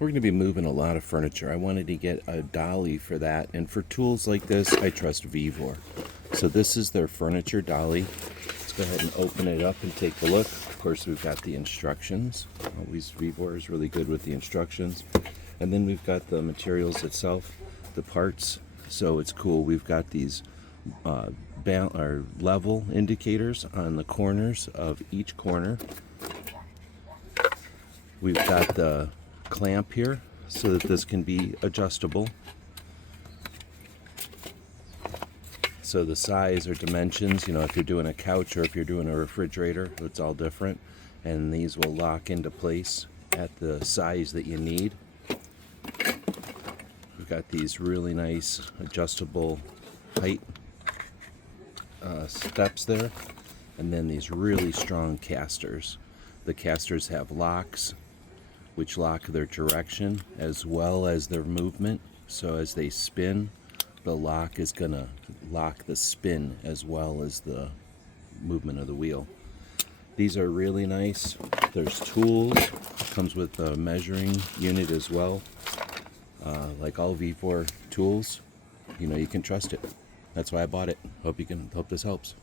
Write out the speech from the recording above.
We're going to be moving a lot of furniture. I wanted to get a dolly for that, and for tools like this, I trust Vevor. So this is their furniture dolly. Let's go ahead and open it up and take a look. Of course, we've got the instructions. Always Vevor is really good with the instructions. And then we've got the materials itself, the parts. So it's cool. We've got these level indicators on the corners of each corner. We've got the clamp here so that this can be adjustable. So the size or dimensions, you know, if you're doing a couch or if you're doing a refrigerator, it's all different. And these will lock into place at the size that you need. We've got these really nice adjustable height steps there. And then these really strong casters. The casters have locks, which lock their direction as well as their movement. So as they spin, the lock is going to lock the spin as well as the movement of the wheel. These are really nice. There's tools. Comes with a measuring unit as well. Like all Vevor tools, you know, you can trust it. That's why I bought it. Hope this helps.